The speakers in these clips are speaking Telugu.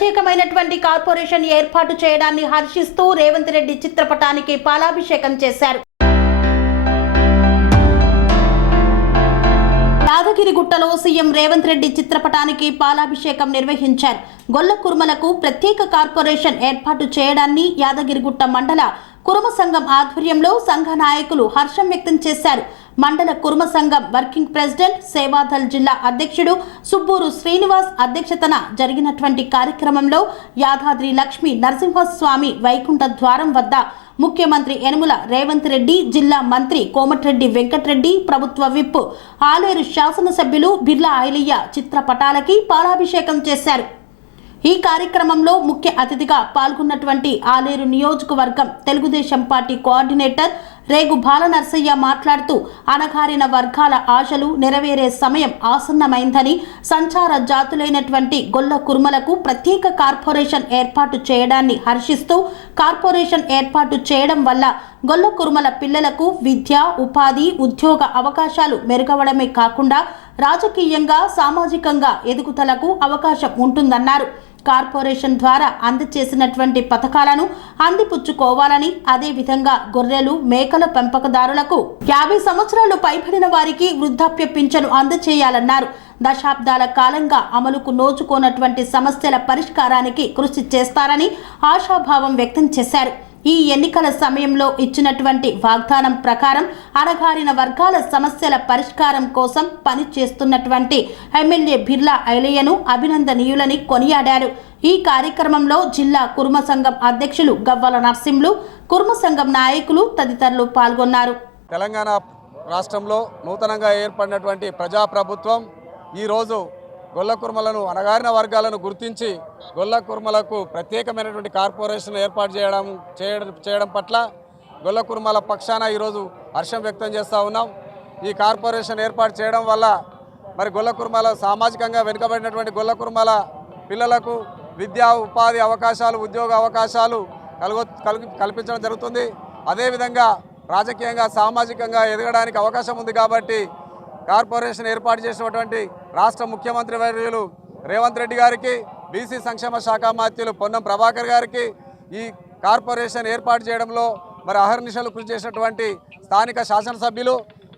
ప్రత్యేకమైనటువంటి కార్పొరేషన్ ఏర్పాటు చేయడాన్ని హర్షిస్తూ రేవంత్ రెడ్డి చిత్రపటానికి పాలాభిషేకం చేశారు. యాదగిరిగుట్టలో సీఎం రేవంత్ రెడ్డి చిత్రపటానికి పాలాభిషేకం నిర్వహించారు. గొల్ల కుర్మలకు ప్రత్యేక కార్పొరేషన్ ఏర్పాటు చేయడాన్ని యాదగిరిగుట్ట మండల కురుమ సంఘం ఆధ్వర్యంలో సంఘ నాయకులు హర్షం వ్యక్తం చేశారు. మండల కురుమ సంఘం వర్కింగ్ ప్రెసిడెంట్ సేవాదల్ జిల్లా అధ్యక్షుడు సుబ్బూరు శ్రీనివాస్ అధ్యక్షతన జరిగినటువంటి కార్యక్రమంలో యాదాద్రి లక్ష్మీ నరసింహస్వామి వైకుంఠ ద్వారం వద్ద ముఖ్యమంత్రి యనుమల రేవంత్ రెడ్డి జిల్లా మంత్రి కోమటిరెడ్డి వెంకటరెడ్డి ప్రభుత్వ విప్ ఆలేరు శాసనసభ్యులు బిర్లా ఐలయ్య చిత్రపటాలకి పాలాభిషేకం చేశారు. ఈ కార్యక్రమంలో ముఖ్య అతిథిగా పాల్గొన్నటువంటి ఆలేరు నియోజకవర్గం తెలుగుదేశం పార్టీ కోఆర్డినేటర్ రేగు బాలనర్సయ్య మాట్లాడుతూ అణగారిన వర్గాల ఆశలు నెరవేరే సమయం ఆసన్నమైందని సంచార జాతులైనటువంటి గొల్ల కుర్మలకు ప్రత్యేక కార్పొరేషన్ ఏర్పాటు చేయడాన్ని హర్షిస్తూ కార్పొరేషన్ ఏర్పాటు చేయడం వల్ల గొల్ల కుర్మల పిల్లలకు విద్య ఉపాధి ఉద్యోగ అవకాశాలు మెరుగవడమే కాకుండా రాజకీయంగా సామాజికంగా ఎదుగుదలకు అవకాశం ఉంటుందన్నారు. కార్పొరేషన్ ద్వారా అందచేసినటువంటి పథకాలను అందిపుచ్చుకోవాలని అదేవిధంగా గొర్రెలు మేకల పెంపకదారులకు యాభై సంవత్సరాలు పైబడిన వారికి వృద్ధాప్య పింఛను అందచేయాలన్నారు. దశాబ్దాల కాలంగా అమలుకు నోచుకోనటువంటి సమస్యల పరిష్కారానికి కృషి చేస్తారని ఆశాభావం వ్యక్తం చేశారు. ఈ ఎన్నికల సమయంలో ఇచ్చినటువంటి వాగ్దానం ప్రకారం అణగారిన వర్గాల సమస్యల పరిష్కారం కోసం పని చేస్తున్నటువంటి ఎమ్మెల్యే బిర్లా ఐలయ్యను అభినందనీయులని కొనియాడారు. ఈ కార్యక్రమంలో జిల్లా కుర్మ సంఘం అధ్యక్షులు గవ్వల నర్సింలు కుర్మ సంఘం నాయకులు తదితరులు పాల్గొన్నారు. తెలంగాణ రాష్ట్రంలో నూతనంగా ఏర్పడినటువంటి ప్రజాప్రభుత్వం ఈరోజు గొల్ల కుర్మలను అణగారిన వర్గాలను గుర్తించి గొల్ల కుర్మలకు ప్రత్యేకమైనటువంటి కార్పొరేషన్ ఏర్పాటు చేయడం చేయడం చేయడం పట్ల గొల్ల కుర్మల పక్షాన ఈరోజు హర్షం వ్యక్తం చేస్తూ ఉన్నాం. ఈ కార్పొరేషన్ ఏర్పాటు చేయడం వల్ల మరి గొల్ల కుర్మల సామాజికంగా వెనుకబడినటువంటి గొల్ల కుర్మల పిల్లలకు విద్యా ఉపాధి అవకాశాలు ఉద్యోగ అవకాశాలు కలుగొ కల్పి- కల్పించడం జరుగుతుంది. అదేవిధంగా రాజకీయంగా సామాజికంగా ఎదగడానికి అవకాశం ఉంది కాబట్టి కార్పొరేషన్ ఏర్పాటు చేసినటువంటి రాష్ట్ర ముఖ్యమంత్రి వర్యులు రేవంత్ రెడ్డి గారికి బీసీ సంక్షేమ శాఖ మాత్యులు పొన్నం ప్రభాకర్ గారికి ఈ కార్పొరేషన్ ఏర్పాటు చేయడంలో మరి అహర్నిశలు కృషి చేసినటువంటి స్థానిక శాసనసభ్యులు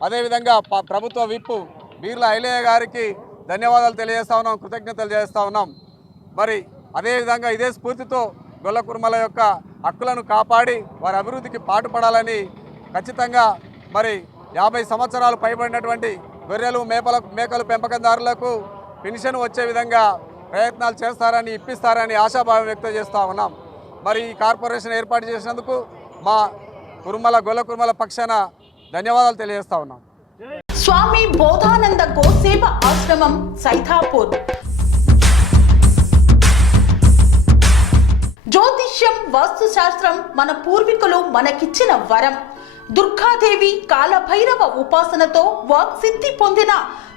అదేవిధంగా ప్రభుత్వ విప్పు బీర్ల ఐలయ్య గారికి ధన్యవాదాలు తెలియజేస్తా ఉన్నాం కృతజ్ఞతలు చేస్తా ఉన్నాం. మరి అదేవిధంగా ఇదే స్ఫూర్తితో గొల్లకుర్మల యొక్క హక్కులను కాపాడి వారి అభివృద్ధికి పాటుపడాలని ఖచ్చితంగా మరి యాభై సంవత్సరాలు పైబడినటువంటి గొర్రెలు మేపల మేకలు పెంపకందారులకు పెన్షన్ వచ్చే విధంగా ప్రయత్నాలు చేస్తారని ఇప్పిస్తారని ఆశాభావం వ్యక్తం చేస్తూ ఉన్నాం. మరి ఈ కార్పొరేషన్ ఏర్పాటు చేసినందుకు మా కురుమల గొల్ల కురుమల పక్షాన ధన్యవాదాలు తెలియజేస్తా ఉన్నాం. స్వామి బోధానంద గోసేవ ఆశ్రమం సైథాపూర్ జ్యోతిష్యం వాస్తుశాస్త్రం మన పూర్వీకులు మనకిచ్చిన వరం. దుర్గాదేవి కాలభైరవ ఉపాసనతో వాక్సిద్ధి పొందిన